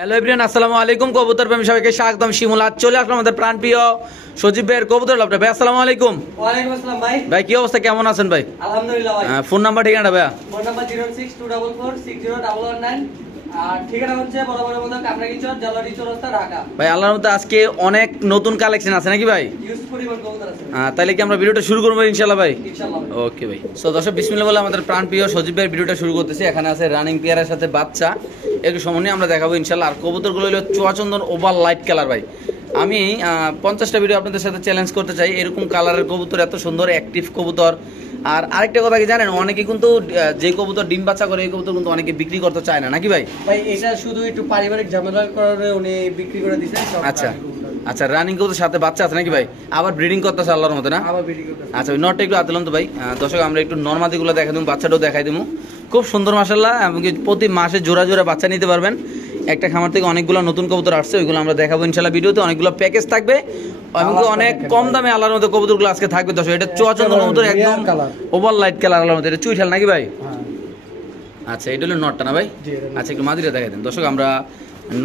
Hello everyone, আসসালামু আলাইকুম। কবুতর প্রেমী সবাইকে স্বাগতম। শিমুল আজ চলে আসলাম আমাদের প্রাণপ্রিয় সজীব ভাইয়ের কবুতর লাভটা। ভাই আসসালামু আলাইকুম। ওয়ালাইকুম আসসালাম ভাই। ভাই কি অবস্থা, কেমন আছেন ভাই? আলহামদুলিল্লাহ ভাই। ফোন নাম্বার ঠিকানা ভাইয়া? ফোন নাম্বার 0624460119 আর ঠিকানা হচ্ছে বরাবরের মতো কামরাঙ্গীরচর, জালারি চৌরাস্তা, ঢাকা। ভাই আল্লাহর মধ্যে আজকে অনেক নতুন কালেকশন আছে নাকি ভাই? ইউজ পরিমাণ কবুতর আছে। তাহলে কি আমরা ভিডিওটা শুরু করবো ইনশাআল্লাহ ভাই? ইনশাআল্লাহ। ওকে ভাই। সো দর্শক বিসমিল্লাহ বলে আমাদের প্রাণপ্রিয় সজীব ভাইয়ের ভিডিওটা শুরু করতেছি। এখানে আছে রানিং পেয়ারের সাথে বাচ্চা, একটু সময় নিয়ে আমরা দেখাবো ইনশাআল্লাহ। আর কবুতরগুলো হলো চুয়াচন্দন ওভার লাইট কালার ভাই। আমি 50টা ভিডিও আপনাদের সাথে চ্যালেঞ্জ করতে চাই, এরকম কালারের কবুতর, এত সুন্দর অ্যাক্টিভ কবুতর। আর আরেকটা কথা কি জানেন, অনেকে কিন্তু যে কবুতর ডিম বাচ্চা করে এই কবুতর কিন্তু অনেকে বিক্রি করতে চায় না নাকি ভাই? ভাই এটা শুধু একটু পারিবারিক ঝামেলার কারণে উনি বিক্রি করে দিয়েছেন। আচ্ছা আচ্ছা, রানিং কবুতর সাথে বাচ্চা আছে নাকি ভাই? আবার ব্রিডিং করতেছে আল্লাহর মতো না? আবার বিক্রি করতেছে। আচ্ছা, ওই নটটা একটু আদিলাম তো ভাই। দর্শক আমরা একটু নরমাদিগুলো দেখাই দেবো, বাচ্চাটাও দেখাই দেবো। খুব সুন্দর মাশাআল্লাহ, এমনকি প্রতি মাসে জোড়া জোড়া বাচ্চা নিতে পারবেন। একটা খামার থেকে অনেকগুলো নতুন কবুতর আসছে, ওইগুলো আমরা দেখাবো ইনশাআল্লাহ ভিডিওতে। অনেকগুলো প্যাকেজ থাকবে, এমনকি অনেক কম দামে আল্লাহর মতো কবুতরগুলো আজকে থাকবে। দর্শক এটা চুয়াচন্দন কবুতর, একদম ওভার লাইট কালার আল্লাহর মতো। এটা চুইঠাল নাকি ভাই? আচ্ছা, এটা হলো নটটা না ভাই? আচ্ছা, একটু মাদিরা দেখাই দেন দর্শক। আমরা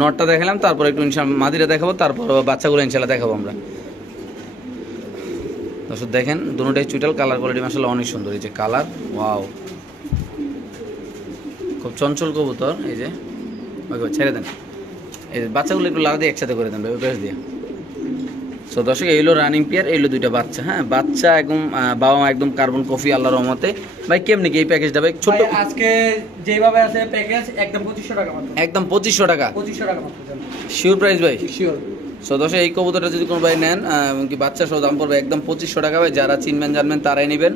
নটটা দেখালাম, তারপর একটু ইনশাআল্লাহ মাদিরা দেখাবো, তারপর বাচ্চাগুলো ইনশাআল্লাহ দেখাবো আমরা। দর্শক দেখেন দুটোটাই চুইটাল, কালার কোয়ালিটি মাশাআল্লাহ অনেক সুন্দর। এই যে কালার, ওয়াও, খুব চঞ্চল কবুতর। এই যে ওই ছেড়ে দেন, এই যে বাচ্চাগুলো একটু লাগা দিয়ে একসাথে করে দেন ভাই, ওই পেশ দিয়ে। সো দর্শক এই হলো রানিং পেয়ার, এই হলো দুইটা বাচ্চা। হ্যাঁ, বাচ্চা একদম বাবা মা একদম কার্বন কফি আল্লাহর রহমতে। ভাই কেমনি কি এই প্যাকেজটা ভাই? ছোট আজকে যেভাবে আছে প্যাকেজ একদম 2500 টাকা মাত্র। একদম 2500 টাকা? 2500 টাকা মাত্র। শিওর প্রাইস ভাই? শিওর। সো দর্শক এই কবুতরটা যদি কোনো ভাই নেন, কি বাচ্চা সহ দাম পড়বে একদম 2500 টাকা ভাই। যারা চিনবেন জানবেন তারাই নেবেন।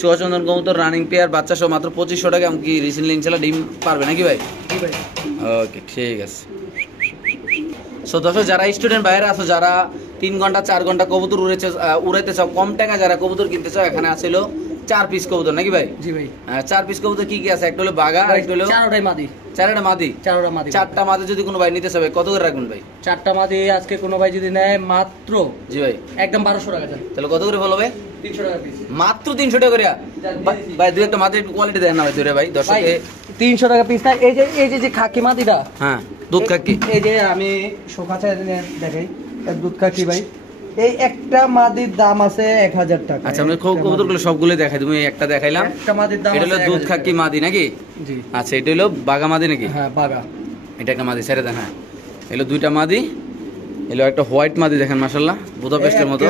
চুয়াচন্দন কবুতর রানিং পেয়ার, বাচ্চা সহ মাত্র 2500 টাকা। এমনকি রিসেন্টলি ইনশাআল্লাহ ডিম পারবে নাকি ভাই? ওকে, ঠিক আছে। সো দর্শক যারা স্টুডেন্ট বাইরে আছো, যারা 3 ঘন্টা 4 ঘন্টা কবুতর উড়াইতে চাও, কম টাকা যারা কবুতর কিনতে চাও, এখানে আসলো 4 পিস কবুতর নাকি ভাই? জি ভাই। 4 পিস কবুতর কি কি আছে? একটা হলো বাগা, একটা হলো চারটাই মাদি। চারটা মাদি? চারটা মাদি। 4টা মাদি যদি কোনো ভাই নিতে চাবে কত করে রাখবেন ভাই? 4টা মাদি আজকে কোনো ভাই যদি নেয় মাত্র, জি ভাই, একদম 1200 টাকা যায়। তাহলে কত করে বলো ভাই? 300 টাকা পিস। মাত্র 300 টাকা করে ভাই? দুই একটা মাদি একটু কোয়ালিটি দেখেন না ভাই দূরে ভাই। দর্শকে 300 টাকা পিস না। এই যে খাকি মাদিটা, হ্যাঁ দুধ খাকি, এই যে আমি শোকাতে দেখাই, দুধ খাকি ভাই। এই একটা মাদির দাম আছে 1000 টাকা। আচ্ছা, আমরা কবুতরগুলো সবগুলো দেখাই, তুমি একটা দেখাইলাম। একটা মাদির দাম এটা হলো দুধ খাকি মাদি নাকি? জি। আচ্ছা, এটা হলো বাগা মাদি নাকি? হ্যাঁ বাগা। এটা একটা মাদি ছেড়ে দেন। হ্যাঁ, এলো দুইটা মাদি, এলো একটা হোয়াইট মাদি দেখেন মাশাআল্লাহ, বুদাপেস্টের মতো।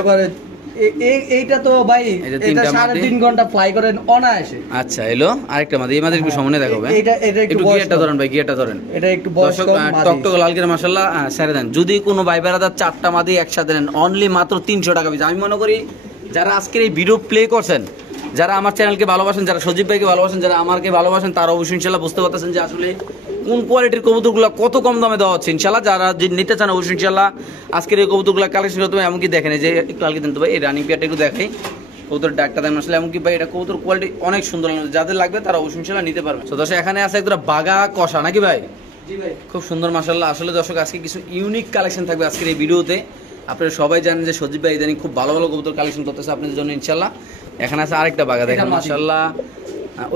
এইটা তো ভাই এটা 3.5 ঘন্টা ফ্লাই করেন অনায়াসে। আচ্ছা, এলো আরেকটা মাদি, এই মাদির একটু সামনে দেখাবে। এটা একটু গিয়ারটা ধরেন ভাই, গিয়ারটা ধরেন। এটা একটু বয়স কম মাদি, টকটক লাল করে মাশাআল্লাহ ছেড়ে দেন। যদি কোনো ভাই বেরাদার 4টা মাদি একসাথে নেন, অনলি মাত্র 300 টাকা পিস। আমি মনে করি যারা আজকের এই ভিডিও প্লে করছেন, যারা আমার চ্যানেলকে ভালোবাসেন, যারা সজীব ভাইকে ভালোবাসেন, যারা আমাকে ভালোবাসেন, তারা অবশ্যই ইনশাআল্লাহ বুঝতে পারতেছেন যে আসলে কোন কোয়ালিটির কবুতরগুলো কত কম দামে দেওয়া হচ্ছে। ইনশাআল্লাহ যারা নিতে চান অবশ্যই ইনশাআল্লাহ আজকের এই কবুতরগুলো কালেকশন করতে হবে। এমনকি দেখেন, এই যে একটু আলকে দেন তো ভাই, এই রানিং পেয়ারটা একটু দেখাই, কবুতর ডাকটা দেন আসলে। এমনকি ভাই এটা কবুতর কোয়ালিটি অনেক সুন্দর, যাদের লাগবে তারা অবশ্যই ইনশাআল্লাহ নিতে পারবে। তো দর্শক এখানে আছে একটা বাগা কষা নাকি ভাই? জি ভাই, খুব সুন্দর মাশাআল্লাহ। আসলে দর্শক আজকে কিছু ইউনিক কালেকশন থাকবে আজকের এই ভিডিওতে। আপনারা সবাই জানেন যে সজীব ভাই ইদানিং খুব ভালো ভালো কবুতর কালেকশন করতেছে আপনাদের জন্য ইনশাআল্লাহ। এখানে আছে আরেকটা বাগা দেখেন মাশাআল্লাহ,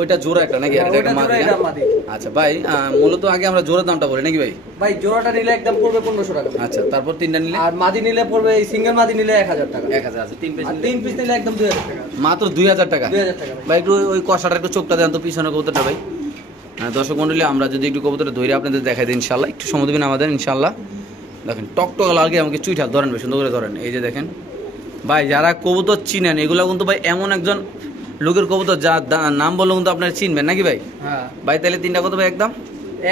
ওইটা জোড়া একটা নাকি? আর এটা মাদি। আচ্ছা ভাই, মূলত আগে আমরা জোড়ার দামটা বলি নাকি ভাই? ভাই জোড়াটা নিলে একদম পড়বে 1500 টাকা। আচ্ছা, তারপর তিনটা নিলে? আর মাদি নিলে পড়বে, এই সিঙ্গেল মাদি নিলে 1000 টাকা। 1000 আছে। 3 পিস নিলে একদম 2000 টাকা। মাত্র 2000 টাকা? 2000 টাকা ভাই। একটু ওই কষাটা একটু চোখটা দেন তো, পিছনে কবুতরটা ভাই। দর্শক মন্ডলী, আমরা যদি একটু কবুতরটা ধরে আপনাদের দেখাই দিই ইনশাআল্লাহ, একটু সময় দিবেন আমাদের ইনশাআল্লাহ। দেখেন টকটক লাগে, আমাকে চুইঠাল ধরেন ভাই, সুন্দর করে ধরেন। এই যে দেখেন ভাই, যারা কবুতর চিনেন, এগুলো কিন্তু ভাই এমন একজন লোকের কবুতর যার নাম বললে কিন্তু আপনারা চিনবেন নাকি ভাই? হ্যাঁ ভাই। তাহলে তিনটা কত ভাই?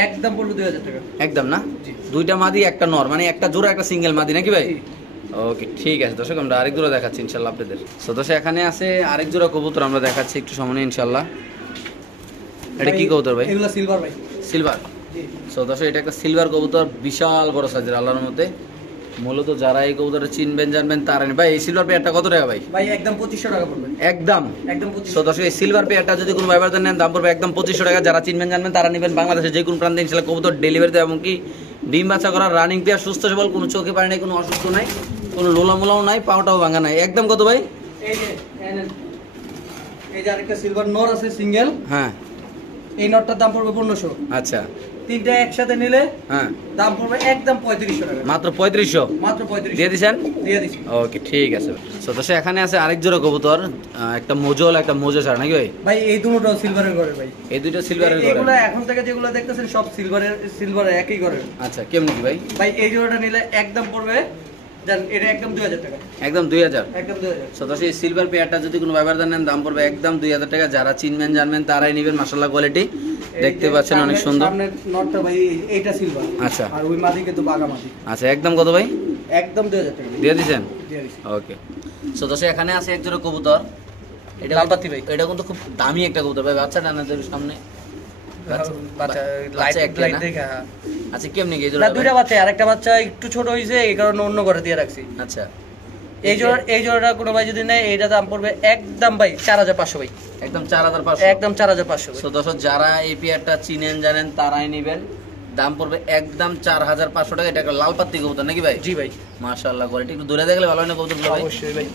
একদম পড়বে 2000 টাকা। একদম না? দুইটা মাদি একটা নর, মানে একটা জোড়া একটা সিঙ্গেল মাদি নাকি ভাই? ওকে, ঠিক আছে দর্শক, আমরা আরেক জোড়া দেখাচ্ছি ইনশাআল্লাহ আপনাদের। তো দর্শক এখানে আছে আরেক জোড়া কবুতর, আমরা দেখাচ্ছি একটু সামনে ইনশাআল্লাহ। এটা কি কবুতর ভাই? এগুলো সিলভার ভাই। সিলভার? সো দর্শক এটা একটা সিলভার কবুতর, বিশাল বড় সাইজের আল্লাহর মধ্যে। মূলত যারা এই কবুতরটা চিনবেন জানবেন তারা ভাই। এই সিলভার পেয়ারটা কত টাকা ভাই? ভাই একদম 2500 টাকা পড়বে। একদম 2500। সো দর্শক এই সিলভার পেয়ারটা যদি কোনো ভাই বাজার নেন, দাম পড়বে একদম 2500 টাকা। যারা চিনবেন জানবেন তারা নেবেন। বাংলাদেশের যে কোনো প্রান্তে ইনশাআল্লাহ কবুতর ডেলিভারি দেয়। এমনকি ডিম বাচ্চা করা রানিং পেয়ার, সুস্থ সবল, কোনো চোখে পারে নাই, কোনো অসুস্থ নাই, কোনো লোলামোলাও নাই, পাওটাও ভাঙা নাই। একদম কত ভাই? এই যে আরেকটা সিলভার নর আছে সিঙ্গেল। হ্যাঁ, এই নটটার দাম পড়বে 1500। আচ্ছা, তিনটা একসাথে নিলে হ্যাঁ দাম পড়বে একদম 3500 টাকা, মাত্র 3500 মাত্র 3500 দিয়ে দিছেন। দিয়ে দিছি। ওকে ঠিক আছে। তো দর্শক এখানে আছে আরেক জোড়া কবুতর, একটা মোজল একটা মোজো ছাড়া নাকি ভাই? ভাই এই দুটোটাও সিলভারের ঘরে ভাই, এই দুইটা সিলভারের করে। এগুলো এখন থেকে যেগুলো দেখতেছেন সব সিলভারের একই ঘরে। আচ্ছা কেমন কি ভাই? ভাই এই জোড়াটা নিলে একদম পড়বে, জান এটা একদম 2000 টাকা, একদম 2000। একদম 2000। তো দর্শক এই সিলভার পেয়ারটা যদি কোনো ব্যবহার নেন দাম পড়বে একদম 2000 টাকা। যারা চিনবেন জানবেন তারাই নেবেন। মাশাআল্লাহ কোয়ালিটি দেখতে পাচ্ছেন অনেক সুন্দর। সামনের নটটা ভাই এইটা সিলভার, আচ্ছা আর ওই মাদি কিন্তু বাগা মাদি। আচ্ছা একদম কত ভাই? একদম 2000 টাকা দিয়ে দিছেন। দিয়ে দিছি। ওকে। সো দর্শক এখানে আছে এক জোড়া কবুতর, এটা লালপাতি ভাই। এটা কিন্তু খুব দামি একটা কবুতর ভাই। বাচ্চা ডানাদের সামনে বাচ্চা লাইট একটা লাইট না? দেখে, হ্যাঁ। আচ্ছা কেমনি কি এই না জোড়া? দুইটা বাচ্চা, আরেকটা বাচ্চা একটু ছোট হইছে এই কারণে অন্য ঘরে দিয়ে রাখছি। আচ্ছা এই জোড়াটা কোনো ভাই যদি নেয় এইটা দাম পড়বে একদম ভাই 4500 ভাই, একদম 4500। একদম 4500 ভাই। সো দর্শক যারা এই পেয়ারটা চিনেন জানেন তারাই নেবেন। দাম পড়বে একদম 4500 টাকা। এটা একটা লাল পাত্তি কবুতর নাকি ভাই? জি ভাই, মাশাআল্লাহ কোয়ালিটি একটু দূরে দেখলে ভালো হয় না কবুতরগুলো ভাই? অবশ্যই ভাই।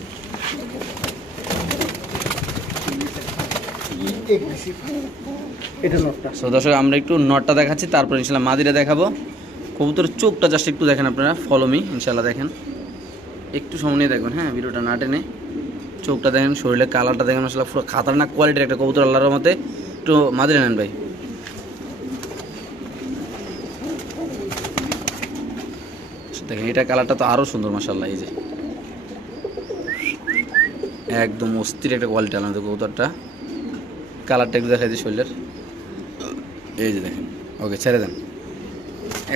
এটা নটটা। সো দর্শক আমরা একটু নটটা দেখাচ্ছি, তারপর ইনশাল্লাহ মাদিরা দেখাবো। কবুতরের চোখটা জাস্ট একটু দেখেন আপনারা, ফলো মি ইনশাল্লাহ দেখেন, একটু সময় নিয়ে দেখবেন হ্যাঁ, ভিডিওটা না টেনে। চোখটা দেখেন, শরীরের কালারটা দেখেন, মাশাআল্লাহ পুরো খাতারনাক কোয়ালিটির একটা কবুতর আল্লাহর মতে। একটু মাদিরা নেন ভাই। দেখেন এটা কালারটা তো আরও সুন্দর মাশাআল্লাহ। এই যে একদম অস্থির একটা কোয়ালিটি আলাদা কবুতরটা। কালারটা একটু দেখাই দিই শরীরের, এই যে দেখেন। ওকে ছেড়ে দেন।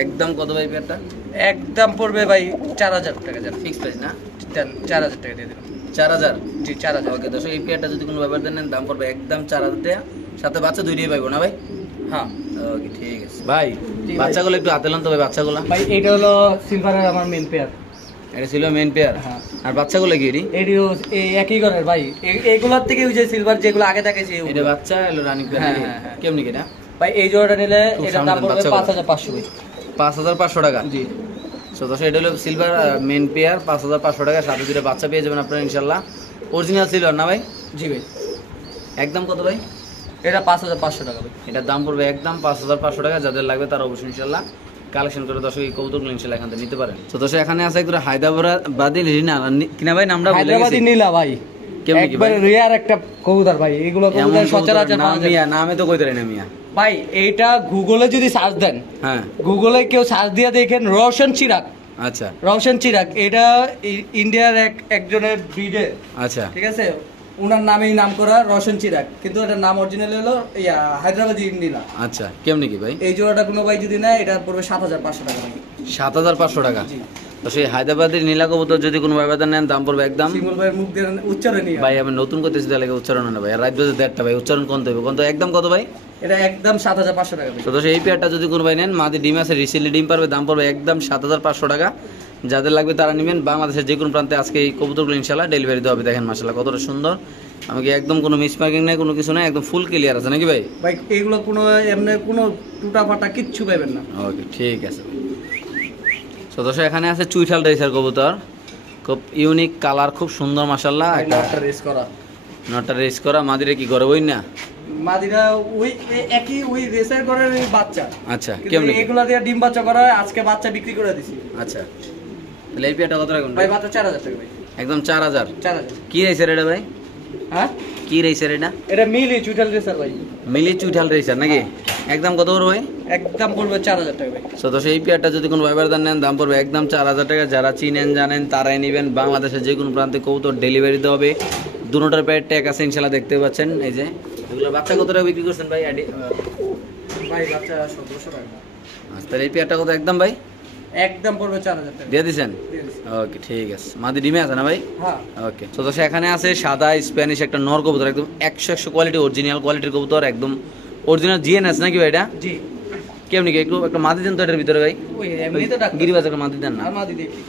একদম কত ভাই পেয়ারটা? একদম পড়বে ভাই 4000 টাকা, জান ফিক্স প্রাইস না? দেন 4000 টাকা দিয়ে দিলাম। 4000। জি 4000। ওকে দর্শক এই পেয়ারটা যদি কোনো ব্যাপার দেন দাম পড়বে একদম 4000 টাকা। সাথে বাচ্চা দুইটাই পাইবো না ভাই? হ্যাঁ ওকে ঠিক আছে ভাই। জি ভাই। বাচ্চাগুলো একটু হাতে লন তো ভাই। বাচ্চাগুলো ভাই এটা হলো সিলভারের আমার মেন পেয়ার। এটা ছিল মেন পেয়ার। হ্যাঁ। আর বাচ্চাগুলো কি এটি? এটিও এই একই ঘরের ভাই, এগুলোর থেকে ওই যে সিলভার যেগুলো আগে দেখাইছি এটা বাচ্চা এলো রানিং পেয়ার। হ্যাঁ, হ্যাঁ, হ্যাঁ। কেমনি কিনা? ভাই এই জোড়াটা নিলে খুব এটা দাম সামনে পড়বে বাচ্চাগুলো। 5500 ভাই। 5500 টাকা। জি সো দর্শক এটা হলো সিলভার মেন পেয়ার, 5500 টাকা। সাথে দুটো বাচ্চা পেয়ে যাবেন আপনারা ইনশাল্লাহ। অরিজিনাল সিলভার না ভাই? জি ভাই, একদম কত ভাই? এটা 5500 টাকা ভাই। এটার দাম পড়বে একদম 5500 টাকা। যাদের লাগবে তারা অবশ্যই ইনশাল্লাহ কালেকশন করে দর্শক এই কবুতরগুলো ইনশাল্লাহ এখান থেকে নিতে পারেন। তো দর্শক এখানে আছে একদম হায়দ্রাবাদি রিনা কিনা ভাই, নামটা ভুলে হায়দ্রাবাদি গেছি। নীলা ভাই, কেমনি কি ভাই? একবারে রিয়ার একটা কবুতর ভাই। এগুলো এমন কবুতর সচরাচর নাম পাওয়া যায় না। মিয়া, নামে তো কইতে না মিয়া। ভাই এইটা গুগলে যদি সার্চ দেন, হ্যাঁ গুগলে কেউ সার্চ দিয়ে দেখেন রওশন চিরাগ, আচ্ছা রওশন চিরাগ, এটা ইন্ডিয়ার একজনের ব্রিডের, আচ্ছা ঠিক আছে, ওনার নামেই নাম করা রওশন চিরাগ, কিন্তু এটার নাম অরিজিনাল হলো হায়দ্রাবাদি নীলা। আচ্ছা কেমনি কি ভাই? এই জোড়াটা কোনো ভাই যদি নেয় এটা পড়বে 7500 টাকা ভাই। 7500 টাকা। জি। তো সেই হায়দ্রাবাদের নীলা কবুতর যদি কোনো ব্যবধান নেন দাম পড়বে একদম শিমুল ভাইয়ের মুখ দিয়ে উচ্চারণই ভাই আমি নতুন করতেছি তাহলে উচ্চারণ না ভাই। আর রাত বাজে 1:30টা ভাই, উচ্চারণ কোন দেবে কোন? তো একদম কত ভাই? এটা একদম 7500 টাকা ভাই। তো এই পেয়ারটা যদি কোনো ভাই নেন, মাদি ডিম আছে, রিসিলি ডিম পারবে, দাম পড়বে একদম 7500 টাকা। যাদের লাগবে তারা নেবেন। বাংলাদেশের যে কোনো প্রান্তে আজকে এই কবুতরগুলো ইনশাল্লাহ ডেলিভারি দেওয়া হবে। দেখেন মাশাআল্লাহ কতটা সুন্দর। আমাকে একদম কোনো মিস মার্কিং নাই, কোনো কিছু নাই, একদম ফুল ক্লিয়ার আছে নাকি ভাই? ভাই এগুলো কোনো এমনি কোনো টুটা ফাটা কিচ্ছু পাবেন না। ওকে ঠিক আছে। তো দর্শক এখানে আছে চুইঠাল রেসার কবুতর, খুব ইউনিক কালার, খুব সুন্দর মাশাআল্লাহ। একটা একটা রেস করা নটা রেস করা। মাদিরে কি ঘরে বই না? মাদিরা ওই একই ওই রেসের ঘরের ওই বাচ্চা। আচ্ছা কিন্তু কেমনি? এগুলা দিয়ে ডিম বাচ্চা করা হয়, আজকে বাচ্চা বিক্রি করে দিছি। আচ্ছা তাহলে এই পেয়ারটা কত রাখুন ভাই মাত্র 4000 টাকা ভাই। একদম 4000। 4000। কি রেসার এটা ভাই? হ্যাঁ কি রেসার এটা? এটা মিলি চুইটাল রেসার ভাই। মিলি চুইঠাল রেসার নাকি? একদম কত করে ভাই? একদম পড়বে 4000 টাকা ভাই। তো সেই পেয়ারটা যদি কোনো ব্যবধান নেন দাম পড়বে একদম 4000 টাকা। যারা চিনেন জানেন তারাই নেবেন। বাংলাদেশের যে কোনো প্রান্তে কবুতর ডেলিভারি দেওয়া হবে। দুটোটার পেয়ার ট্যাগ আছে ইনশাল্লাহ, দেখতে পাচ্ছেন। এই যে এগুলো বাচ্চা কত টাকা বিক্রি করছেন ভাই? ভাই বাচ্চা 1700 টাকা। আচ্ছা তাহলে এই পেয়ারটা কত একদম ভাই? একদম পড়বে 4000 টাকা। দিয়ে দিছেন? দিয়ে দিছি। ওকে ঠিক আছে। মাদি ডিমে আছে না ভাই? হ্যাঁ ওকে। তো এখানে আছে সাদা স্প্যানিশ একটা নর কবুতর, একদম 100 কোয়ালিটি, অরিজিনাল কোয়ালিটির কবুতর, একদম অরিজিনাল জিএনএস নাকি ভাই এটা? জি। কেমনি কি একটু একটা মাদি দেন তো এটার ভিতরে ভাই? ওই এমনি তো ডাক্তার গিরিবাজ একটা মাদি দেন না? আর মাদি দেখি।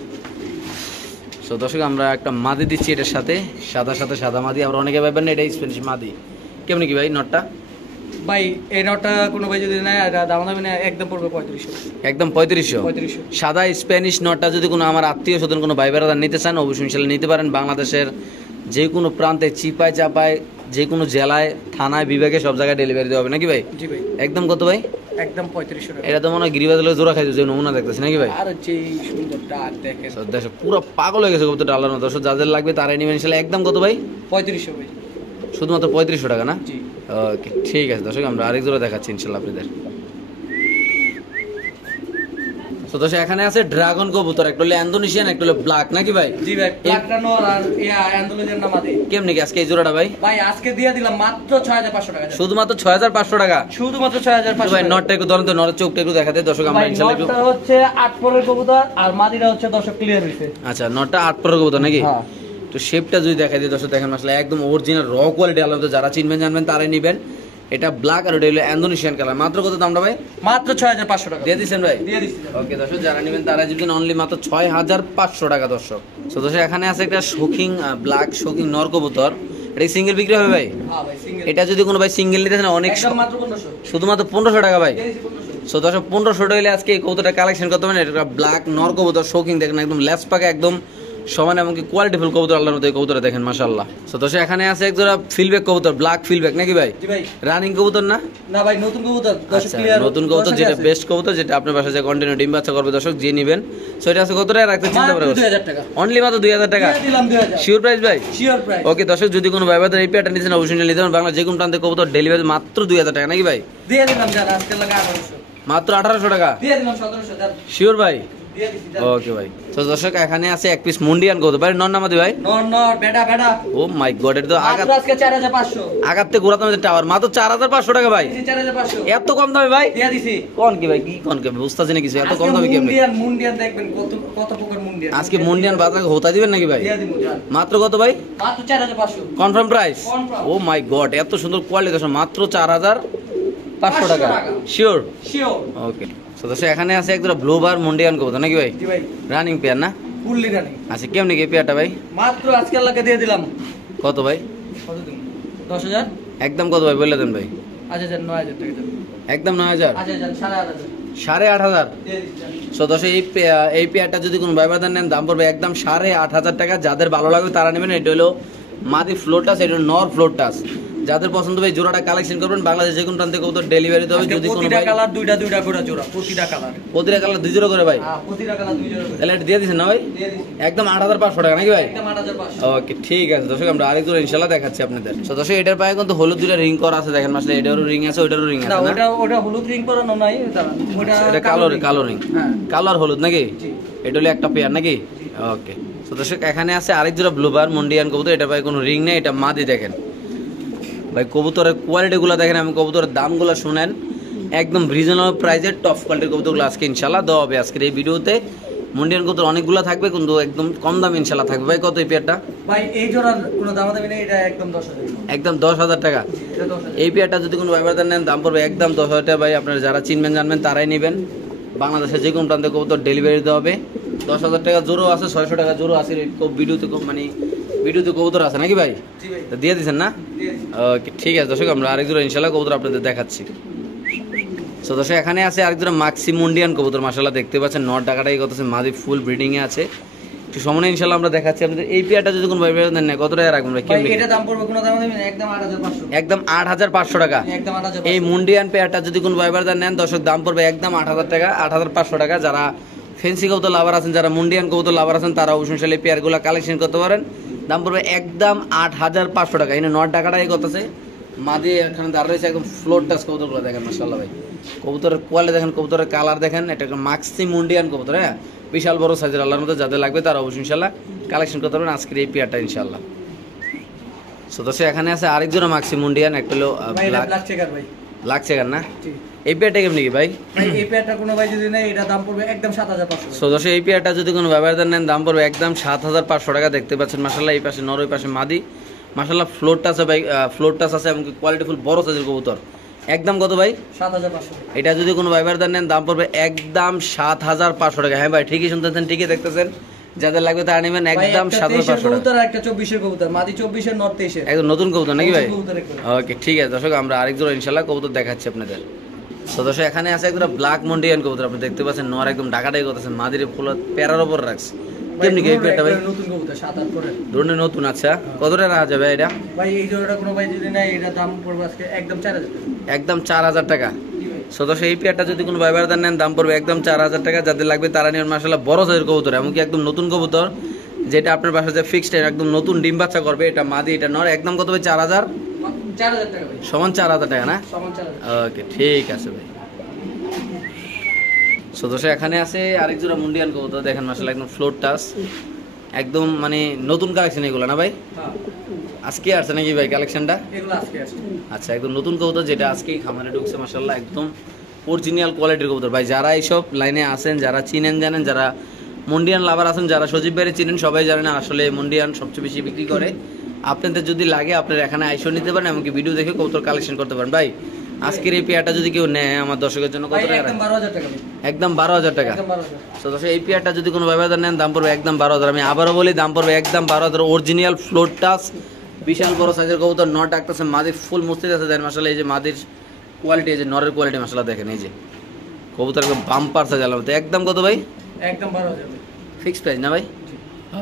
সো দর্শক আমরা একটা মাদি দিচ্ছি এটার সাথে, সাদার সাথে সাদা মাদি। আমরা অনেকে ভাববেন না এটা স্প্যানিশ মাদি। কেমনি কি ভাই নটটা? ভাই এই নটটা কোনো ভাই যদি নেয় এটা দাম দামি না, একদম পড়বে 3500। একদম 3500। 3500। সাদা স্প্যানিশ নটটা যদি কোনো আমার আত্মীয় স্বজন কোনো ভাই বেড়াদার নিতে চান অবশ্যই ইনশাল্লাহ নিতে পারেন। বাংলাদেশের যে কোনো প্রান্তে চিপায় চাপায় যে কোনো জেলায় থানায় বিভাগে সব জায়গায় ডেলিভারি দেওয়া হবে নাকি ভাই? জি ভাই, একদম কত ভাই? একদম 3500 টাকা। এটা তো মনে হয় গিরিবাজ জোড়া খাইছে যে নমুনা দেখতেছি নাকি ভাই? আর যে সুন্দর ডাক দেখেন, দর্শক পুরো পাগল হয়ে গেছে কবুতরটা আল্লাহর মতো। দর্শক যাদের লাগবে তারাই নেবেন ইনশাআল্লাহ। একদম কত ভাই? 3500 ভাই। শুধুমাত্র 3500 টাকা না? জি ওকে ঠিক আছে দর্শক, আমরা আরেক জোড়া দেখাচ্ছি ইনশাআল্লাহ আপনাদের। তো দর্শক এখানে আছে ড্রাগন কবুতর, একটা হলো ইন্দোনেশিয়ান, একটা হলো ব্ল্যাক নাকি ভাই? জি ভাই, প্লাকটা নর আর আন্দোলনের নামাতে। কেমনি কি আজকে এই জোড়াটা ভাই? ভাই আজকে দিয়ে দিলাম মাত্র 6500 টাকা। শুধুমাত্র 6500 টাকা। শুধুমাত্র 6500 ভাই নটটা একটু ধরেন তো, নরের চোখটা একটু দেখাতে দর্শক আমরা ভাই ইনশাআল্লাহ একটু। নটটা হচ্ছে 8 পরের কবুতর আর মাদিটা হচ্ছে দর্শক ক্লিয়ার হইছে। আচ্ছা নটটা 8 পরের কবুতর নাকি? হ্যাঁ। তো শেপটা যদি দেখাই দিই দর্শক দেখেন আসলে একদম অরিজিনাল র কোয়ালিটি আলাদা, তো যারা চিনবেন জানবেন তারাই নেবেন। এটা ব্ল্যাক আর এটা হলো ইন্দোনেশিয়ান কালার। মাত্র কত দামটা ভাই? মাত্র 6500 টাকা দিয়ে দিচ্ছেন ভাই? দিয়ে দিচ্ছি। ওকে দর্শক যারা নেবেন তারা দিবেন অনলি মাত্র 6500 টাকা দর্শক। তো দর্শক এখানে আছে একটা শৌখিন ব্ল্যাক শৌখিন নর কবুতর, এটা সিঙ্গেল বিক্রি হবে ভাই? হ্যাঁ ভাই সিঙ্গেল। এটা যদি কোনো ভাই সিঙ্গেল নিতে চান অনেক একদম মাত্র 1500। শুধুমাত্র 1500 টাকা ভাই। দিয়ে দিচ্ছি 1500। সো দর্শক 1500 টাকা হলে আজকে এই কবুতরটা কালেকশন করতে পারেন। এটা ব্ল্যাক নর কবুতর শৌখিন, দেখেন একদম লেস পাকা একদম সমান এবং কোয়ালিটিফুল কবুতর আল্লাহর মতো এই কবুতর দেখেন মাশাআল্লাহ। সো দর্শক এখানে আছে এক জোড়া ফিলব্যাক কবুতর, ব্ল্যাক ফিলব্যাক নাকি ভাই? জি ভাই। রানিং কবুতর না? না ভাই নতুন কবুতর দর্শক আচ্ছা, ক্লিয়ার। নতুন কবুতর যেটা বেস্ট কবুতর, যেটা আপনার বাসায় যে কন্টিনিউ ডিম বাচ্চা করবে দর্শক যে নেবেন। সো এটা আছে কত টাকা রাখতে চিন্তা করে? 2000 টাকা। অনলি মাত্র 2000 টাকা। দিয়ে দিলাম 2000। শিওর প্রাইস ভাই? Sure price. ওকে দর্শক যদি কোনো ভাই বাদের এই পেয়ারটা নিতেন অবশ্যই নিতে পারেন। বাংলা যে কোনো প্রান্তে কবুতর ডেলিভারি মাত্র 2000 টাকা নাকি ভাই? দিয়ে দিলাম জান আজকে লাগা 1800। মাত্র 1800 টাকা। দিয়ে দিলাম 1700 জান। শিওর ভাই? দিয়ে দিছি জান। ওকে ভাই। তো দর্শক এখানে আছে এক পিস মুন্ডিয়ান কবুতর ভাই, নর নামাদি ভাই? নর নর বেটা বেটা। ও মাই গড, এটা তো মাত্র আজকে 4500। আগাতে ঘোরাতে আমাদের টাওয়ার মাত্র 4500 টাকা ভাই। দিছি 4500। এত কম দামে ভাই? দিয়ে দিছি। কোন কি ভাই, কি কোন কি বুঝতাছি না কিছু, এত কম দামে কেমনে? মুন্ডিয়ান দেখবেন কত কত প্রকার মুন্ডিয়ান। আজকে মুন্ডিয়ান বাজার হোতা দিবেন নাকি ভাই? দিয়ে দিমু জান। মাত্র কত ভাই? মাত্র 4500। Confirm price? Confirm। ও মাই গড, এত সুন্দর কোয়ালিটি দর্শক মাত্র 4500 টাকা। 500 টাকা। শিওর? শিওর। ওকে। তো দর্শক এখানে আছে এক জোড়া ব্লু বার মুন্ডিয়ান কবুতর নাকি ভাই? জি ভাই। রানিং পেয়ার না? ফুললি রানি। আচ্ছা কেমনি কি পেয়ারটা ভাই? মাত্র আজকে লাগা দিয়ে দিলাম। কত ভাই? কত দিন? 10000। একদম কত ভাই বলে দেন ভাই? আচ্ছা জান 9000 টাকা দেন। একদম 9000? আচ্ছা জান 8500। 8500? দিয়ে দিছি জান। সো দর্শক এই পেয়ারটা যদি কোনো ভাই বাদার নেন দাম পড়বে একদম 8500 টাকা। যাদের ভালো লাগবে তারা নেবেন। এটা হলো মাদি ফ্লোটাস, এটা হলো নর ফ্লোটাস। যাদের পছন্দ হবে এই জোড়াটা কালেকশন করবেন। বাংলাদেশ যে কোনো প্রান্তে কবুতর ডেলিভারি দেবে। আজকে যদি কোনো প্রতিটা ভাই কালার দুইটা করে জোড়া, প্রতিটা কালার। প্রতিটা কালার 2 জোড়া করে ভাই? হ্যাঁ প্রতিটা কালার 2 জোড়া করে। তাহলে এটা দিয়ে দিছেন না ভাই? দিয়ে দিছি। একদম 8500 টাকা নাকি ভাই? একদম 8500। ওকে ঠিক আছে দর্শক, আমরা আরেক জোড়া ইনশাআল্লাহ দেখাচ্ছি আপনাদের। তো দর্শক এটার পায়ে কিন্তু হলুদ দুইটা রিং করা আছে দেখেন মাসলে, এটারও রিং আছে ওইটারও রিং না আছে না? ওটা হলুদ রিং করানো নাই দাঁড়ান। ওটা এটা কালো রিং। হ্যাঁ। কালো আর হলুদ নাকি? জি। এটা হলো একটা পেয়ার নাকি? ওকে। তো দর্শক এখানে আছে আরেক জোড়া ব্লুবার মুন্ডিয়ান কবুতর, এটা ভাই কোনো রিং নেই, এটা মাদি দেখেন ভাই। কবুতরের কোয়ালিটি গুলো দেখেন, আমি কবুতরের দামগুলো শুনেন, একদম রিজনেবল প্রাইসের টপ কোয়ালিটির কবুতরগুলো আজকে ইনশাআল্লাহ দেওয়া হবে আজকের এই ভিডিওতে। মুন্ডিয়ান কবুতর অনেকগুলো থাকবে কিন্তু একদম কম দাম ইনশাআল্লাহ থাকবে। ভাই কত এই পেয়ারটা? ভাই এই জোড়ার কোনো দামাদামি নেই, এটা একদম 10000। একদম 10000 টাকা। এটা 10000। এই পেয়ারটা যদি কোনো ব্যবহার নেন দাম পড়বে একদম 10000 টাকা ভাই। আপনারা যারা চিনবেন জানবেন তারাই নেবেন। বাংলাদেশের যে কোনো প্রান্তে কবুতর ডেলিভারি দেওয়া হবে। 10000 টাকা জোরও আছে, 600 টাকা জোরও আছে। ভিডিওতে মানে ভিডিওতে কবুতর আছে নাকি ভাই? জি ভাই। তো দিয়ে দিচ্ছেন না? দিয়ে দিছি। ওকে ঠিক আছে দর্শক, আমরা আরেক জোড়া ইনশাআল্লাহ কবুতর আপনাদের দেখাচ্ছি। সো দর্শক এখানে আছে আরেক জোড়া মাক্সি মুন্ডিয়ান কবুতর, মাশাআল্লাহ দেখতে পাচ্ছেন নট ডাকাটাই কত মাদি ফুল ব্রিডিং এ আছে। একটু সময় ইনশাআল্লাহ আমরা দেখাচ্ছি আপনাদের। এই পেয়ারটা যদি কোনো ভাই নেন না কত টাকা রাখবেন ভাই? ভাই কেমন? এটা দাম পড়বে কোনো দামাদামি নেই, একদম 8500। একদম 8500 টাকা। একদম 8500। এই মুন্ডিয়ান পেয়ারটা যদি কোনো ভাই নেন দর্শক দাম পড়বে একদম 8000 টাকা, 8500 টাকা। যারা ফেন্সি কবুতর লাভার আছেন, যারা মুন্ডিয়ান কবুতর লাভার আছেন, তারা অবশ্যই এই পেয়ারগুলো কালেকশন করতে পারেন। দাম পড়বে একদম 8500 টাকা। এখানে নট টাকাটা এই করতেছে মাদি এখানে দাঁড়া রয়েছে একদম ফ্লোর টাচ কবুতরগুলো দেখেন মাশাআল্লাহ ভাই। কবুতরের কোয়ালিটি দেখেন, কবুতরের কালার দেখেন, এটা একটা মাক্সি মুন্ডিয়ান কবুতর। হ্যাঁ বিশাল বড় সাইজের আল্লাহর মধ্যে যাদের লাগবে তারা অবশ্যই ইনশাআল্লাহ কালেকশন করতে পারবেন আজকের এই পেয়ারটা ইনশাআল্লাহ। সো দর্শক এখানে আছে আরেক জোড়া মাক্সি মুন্ডিয়ান, একটা হলো ভাই এটা ব্ল্যাক চেকার ভাই। লাগছে কেন না? জি। এই পেয়ারটা কেমনি কি ভাই? ভাই এই পেয়ারটা কোনো ভাই যদি নেয় এটা দাম পড়বে একদম 7500। সো দর্শক এই পেয়ারটা যদি কোনো ব্যবহারদার নেন দাম পড়বে একদম 7500 টাকা। দেখতে পাচ্ছেন মাশাআল্লাহ এই পাশে নর, ওই পাশে মাদি, মাশাআল্লাহ ফ্লোর টাচ আছে ভাই, ফ্লোর টাচ আছে এবং কোয়ালিটিফুল বড় সাইজের কবুতর। একদম কত ভাই? 7500। এটা যদি কোনো ব্যবহারদার নেন দাম পড়বে একদম 7500 টাকা। হ্যাঁ ভাই ঠিকই শুনতেছেন, ঠিকই দেখতেছেন। যাদের লাগবে তারা নেবেন একদম 7500 টাকা। কবুতর একটা 24 এর কবুতর, মাদি 24 এর নর 23 এর। একদম নতুন কবুতর নাকি ভাই? নতুন কবুতর একদম। ওকে ঠিক আছে দর্শক, আমরা আরেক জোড়া ইনশাআল্লাহ কবুতর দেখাচ্ছি আপনাদের। তো দর্শক এখানে আছে একটা ব্ল্যাক মুন্ডিয়ান কবুতর, আপনি দেখতে পাচ্ছেন নর একদম ঢাকাটাই করতেছেন, মাদির ফুল প্যারার উপর রাখছে। কেমনি কি এই পেয়ারটা ভাই? নতুন কবুতর 7-8 করে ধরনের নতুন। আচ্ছা কত টাকা রাখা যাবে এটা? ভাই এই জোড়াটা কোনো ভাই যদি নাই, এটা দাম পড়বে আজকে একদম 4000 টাকা। একদম 4000 টাকা। সদস্য এই পেয়ারটা যদি কোনো ভাই বেড়াদার নেন দাম পড়বে একদম 4000 টাকা। যাদের লাগবে তারা নিয়ে মাশাআল্লাহ বড় সাইজের কবুতর, এমনকি একদম নতুন কবুতর, যেটা আপনার বাসায় যে ফিক্সড একদম নতুন ডিম বাচ্চা করবে। এটা মাদি, এটা নর। একদম কত ভাই? 4000 টাকা ভাই, সমান 4000 টাকা না? সমান 4000। ওকে ঠিক আছে ভাই। সদস্য এখানে আছে আরেক জোড়া মুন্ডিয়ান কবুতর, দেখেন মাশাআল্লাহ একদম ফ্লোর টাচ, একদম মানে নতুন কালেকশন এগুলো না ভাই? হ্যাঁ আজকে আসছে নাকি ভাই কালেকশনটা? এগুলো আজকে আসছে। আচ্ছা একদম নতুন কবুতর, যেটা আজকেই খামারে ঢুকছে মাশাআল্লাহ, একদম অরিজিনাল কোয়ালিটির কবুতর। ভাই যারা এইসব লাইনে আছেন, যারা চিনেন জানেন, যারা মন্ডিয়ান লাভার আছেন, যারা সজীব ভাইরে চিনেন, সবাই জানেন আসলে মন্ডিয়ান সবচেয়ে বেশি বিক্রি করে। আপনাদের যদি লাগে আপনারা এখানে আইসো নিতে পারেন, এমনকি ভিডিও দেখে কবুতর কালেকশন করতে পারেন। ভাই আজকের এই পেয়ারটা যদি কেউ নেয় আমার দর্শকের জন্য কত ভাই টাকা? একদম 12000 টাকা ভাই, একদম 12000 টাকা। একদম 12000। তো দর্শক এই পেয়ারটা যদি কোনো ব্যবধান নেন দাম পড়বে একদম 12000। আমি আবারও বলি দাম পড়বে একদম 12000। অরিজিনাল ফ্লোর টাচ, বিশাল বড় সাইজের কবুতর, নট ডাকতেছে, মাদির ফুল মস্তিদ আছে। দেন মাশাআল্লাহ এই যে মাদির কোয়ালিটি, এই যে নরের কোয়ালিটি মাশাআল্লাহ দেখেন, এই যে কবুতর একদম বাম্পার সাইজ আলামত। একদম কত ভাই? একদম 12000 ভাই, ফিক্স প্রাইস না ভাই?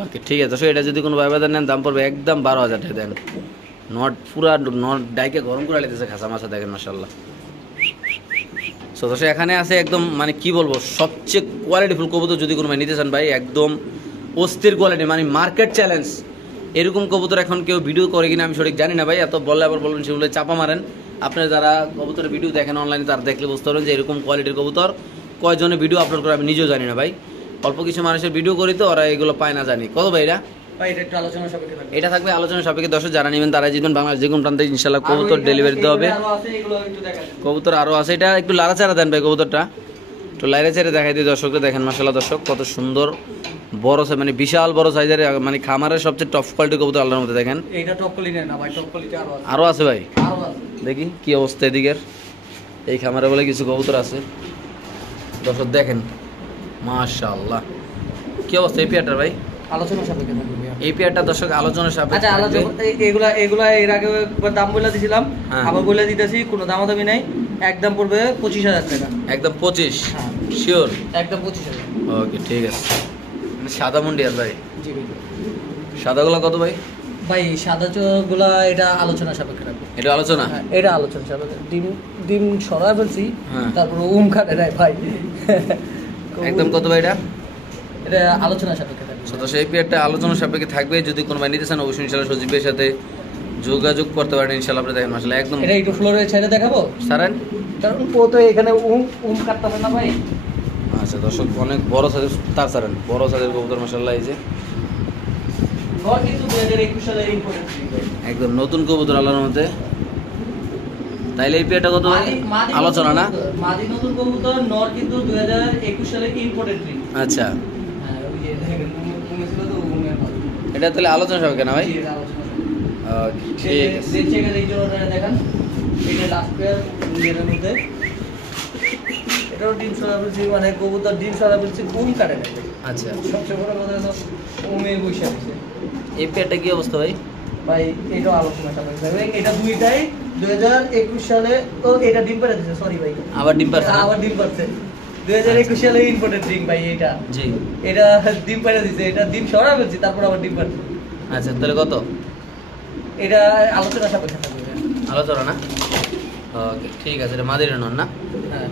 ওকে ঠিক আছে। দর্শক এটা যদি কোনো ব্যবধান নেন দাম পড়বে একদম 12000 টাকা। দেন নট পুরা নট ডাইকে গরম করে লেতেছে খাসা মাছা, দেখেন মাশাআল্লাহ। সো দর্শক এখানে আছে একদম মানে কি বলবো সবচেয়ে কোয়ালিটিফুল কবুতর, যদি কোনো ভাই নিতে চান ভাই একদম অস্থির কোয়ালিটি, মানে মার্কেট চ্যালেঞ্জ। এরকম কবুতর এখন কেউ ভিডিও করে কিনা আমি সঠিক জানি না ভাই, এত বললে আবার বলবেন সেগুলো চাপা মারেন। আপনারা যারা কবুতরের ভিডিও দেখেন অনলাইনে, তারা দেখলে বুঝতে পারবেন যে এরকম কোয়ালিটির কবুতর কয়জনে ভিডিও আপলোড করে আমি নিজেও জানি না ভাই। অল্প কিছু মানুষের ভিডিও করি তো, ওরা এগুলো পায় না জানি। কত ভাই এটা? ভাই এটা একটু আলোচনা সাপেক্ষে থাকবে। এটা থাকবে আলোচনা সাপেক্ষে। দর্শক যারা নেবেন তারা জিতবেন। বাংলাদেশ যে কোনো প্রান্তে ইনশাল্লাহ কবুতর ডেলিভারি দিতে হবে। আরো আছে, এগুলো একটু দেখান। কবুতর আরো আছে, এটা একটু লাড়াচাড়া দেন ভাই কবুতরটা, একটু লাইরে চেড়ে দেখাই দিই দর্শককে। দেখেন মাশাআল্লাহ দর্শক কত সুন্দর বড় সাইজ, মানে বিশাল বড় সাইজের, মানে খামারের সবচেয়ে টপ কোয়ালিটির কবুতর আল্লাহর মধ্যে। দেখেন এইটা টপ কোয়ালিটি না ভাই, টপ কোয়ালিটি আরো আছে। আরো আছে ভাই, আরো আছে। দেখি কি অবস্থা এদিকের। এই খামারে বলে কিছু কবুতর আছে দর্শক, দেখেন মাশাআল্লাহ কি অবস্থা এই পেয়ারটার ভাই। আলোচনা সাপেক্ষে থাকবে ভাই। এই পেয়ারটা দর্শক আলোচনার সাপেক্ষে আচ্ছা থাকবে। এগুলা এগুলা এর আগে একবার দাম বলে দিয়েছিলাম, হ্যাঁ। আবার বলে দিতেছি, কোনো দামাদামি নাই, একদম পড়বে 25000 টাকা। একদম 25 হ্যাঁ শিওর? একদম 25000। ওকে ঠিক আছে। মানে সাদা মুন্ডিয়ার ভাই, জি ভাই। সাদাগুলো কত ভাই? ভাই সাদা চোখগুলা এটা আলোচনা সাপেক্ষে রাখবো। এটা আলোচনা? হ্যাঁ, এটা আলোচনা সাপেক্ষে। ডিম ডিম সরাই ফেলছি, হ্যাঁ। তারপর কাটে নাই ভাই। একদম কত ভাই এটা? এটা আলোচনা সাপেক্ষে থাকবে। তো সেই পেয়ারটা আলোচনা সাপেক্ষে থাকবে। যদি কোনো ভাই নিতে চান অবশ্যই ইনশাআল্লাহ সজীবের সাথে যোগাযোগ করতে পারেন ইনশাআল্লাহ। আপনি দেখেন মাশাআল্লাহ একদম এটা একটু ফ্লোরে ছেড়ে দেখাবো, সারেন। কারণ ও তো এখানে কাটতেছে না ভাই। আচ্ছা দর্শক অনেক বড় সাইজের তার সারেন, বড় সাইজের কবুতর মাশাআল্লাহ। এই যে নর কিন্তু 2021 সালে ইম্পোর্টেড ভাই, একদম নতুন কবুতর আল্লাহর মধ্যে। তাইলে এই পেয়ারটা কত ভাই? আলোচনা না? মাদি নতুন কবুতর, নর কিন্তু 2021 সালে ইম্পোর্টেড। আচ্ছা হ্যাঁ ওই যে দেখেন উনি ছিল তো উনি। এটা তাহলে আলোচনা সাপেক্ষে না ভাই? জি, এটা আলোচনা। ঠিক আছে। এই জোড়াটা দেখান, এটা লাস্ট পেয়ার এর মধ্যে। এটাও ডিম সরা বলছি, মানে কবুতর ডিম সরা বলছি, কাটে না। আচ্ছা সবচেয়ে বড় কথা হলো বসে আছে। এই পেয়ারটা কি অবস্থা ভাই? ভাই এটাও আলোচনা সাপেক্ষে থাকবে। এটা দুইটাই 2021 সালে, ও এটা ডিম পেড়ে দিছে, সরি ভাই, আবার ডিম পারছে না? আবার ডিম পারছে। 2021 সালে ইম্পোর্টেড ড্রিঙ্ক ভাই এটা। জি। এটা ডিম পেড়ে দিছে, এটা ডিম সরা বলছি, তারপর আবার ডিম পারছে। আচ্ছা তাহলে কত? এটা আলোচনা সাপেক্ষে থাকবে। আলোচনা না? ওকে ঠিক আছে। এটা মাদির নন না? হ্যাঁ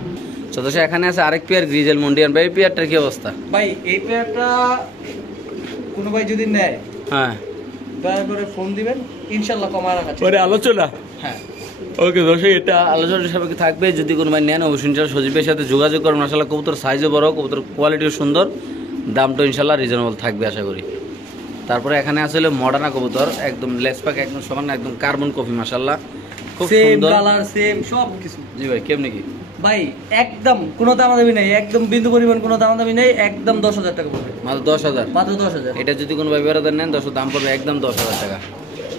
সদস্য এখানে আছে আরেক পেয়ার গ্রিজেল মুন্ডিয়ান ভাই। এই পেয়ারটার কি অবস্থা? ভাই এই পেয়ারটা কোনো ভাই যদি নেয় হ্যাঁ দয়া করে ফোন দিবেন, ইনশাল্লাহ কমায় রাখা পরে আলোচনা। হ্যাঁ ওকে দর্শক এটা আলোচনার সাপেক্ষে থাকবে। যদি কোনো ভাই নেন অবশ্যই ইনশাল্লাহ সজীবের সাথে যোগাযোগ করুন। মাশাআল্লাহ কবুতর সাইজও বড়, কবুতর কোয়ালিটিও সুন্দর, দামটা ইনশাল্লাহ রিজনেবল থাকবে আশা করি। তারপরে এখানে আসলে মডার্না কবুতর, একদম লেস পাক একদম সমান, একদম কার্বন কফি মাশাআল্লাহ খুব সেম সুন্দর। কালার, সেম সব কিছু। জি ভাই কেমনে কি? ভাই একদম কোনো দামাদামি নেই, একদম বিন্দু পরিমাণ কোনো দামাদামি নেই, একদম 10,000 টাকা পড়বে, মাত্র 10,000। মাত্র 10,000। এটা যদি কোনো ভাই বেড়াতে নেন দশ দাম পড়বে একদম 10,000 টাকা।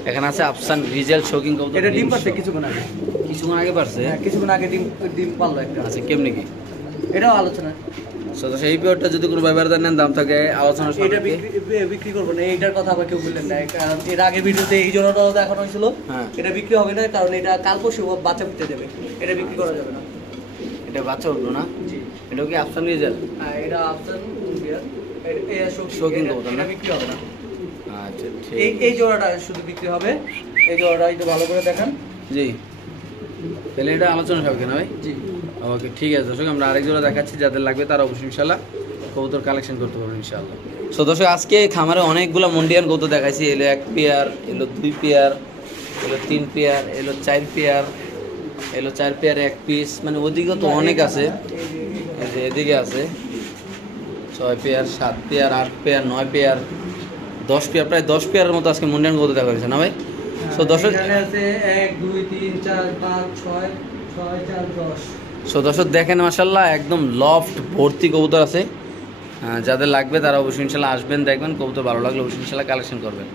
এখানে আছে আফসান গ্রিজেল শৌকিং কবুতর। এটা ডিম পারছে কিছুক্ষণ আগে। কিছুক্ষণ আগে পারছে? হ্যাঁ কিছুক্ষণ আগে ডিম পারলো একটা। আচ্ছা কেমনে কি? এটাও আলোচনা। সদস্য এই পেয়ারটা যদি কোনো ভাই বেড়াতে নেন দাম থাকে আলোচনা এটা বিক্রি করবো না, এইটার কথা আবার কেউ বললেন না, কারণ এর আগে ভিডিওতে এই জন্যটাও দেখানো হয়েছিল। হ্যাঁ। এটা বিক্রি হবে না, কারণ এটা কাল পরশু বাচ্চা দিতে দেবে, এটা বিক্রি করা যাবে না। এটা বাচ্চা উঠলো না? জি। এটাও কি আফসান গ্রিজেল? হ্যাঁ এটা আফসান শৌখিন কবুতর না? এটা বিক্রি হবে না। আচ্ছা এই ঠিক এই জোড়াটা শুধু বিক্রি হবে। এই জোড়াটা একটু ভালো করে দেখান। জি, তাহলে এটা আলোচনা সাপেক্ষে না ভাই? জি ওকে ঠিক আছে দর্শক, আমরা আরেক জোড়া দেখাচ্ছি, যাদের লাগবে তারা অবশ্যই ইনশাল্লাহ কবুতর কালেকশন করতে পারবেন ইনশাল্লাহ। সো দর্শক, আজকে খামারে অনেকগুলো মন্ডিয়ান কবুতর দেখাইছি। এলো 1 পেয়ার, এলো 2 পেয়ার, এলো 3 পেয়ার, এলো 4 পেয়ার, এলো 4 পেয়ার 1 পিস, মানে ওদিকে তো অনেক আছে। এই যে এদিকে আছে 6 pair, 7 pair, 8 pair, 9 pair, 10 pair, প্রায় 10 পেয়ারের মতো আজকে মন্ডিয়ান কবুতর দেখা হয়েছে না ভাই? সো দর্শক, এখানে আছে 1 2 3 4 5 6 6 4 10। সো দর্শক দেখেন মাশাল্লাহ একদম লফট ভর্তি কবুতর আছে। যাদের লাগবে তারা অবশ্যই ইনশাল্লাহ আসবেন, দেখবেন কবুতর ভালো লাগলে অবশ্যই ইনশাল্লাহ কালেকশন করবেন।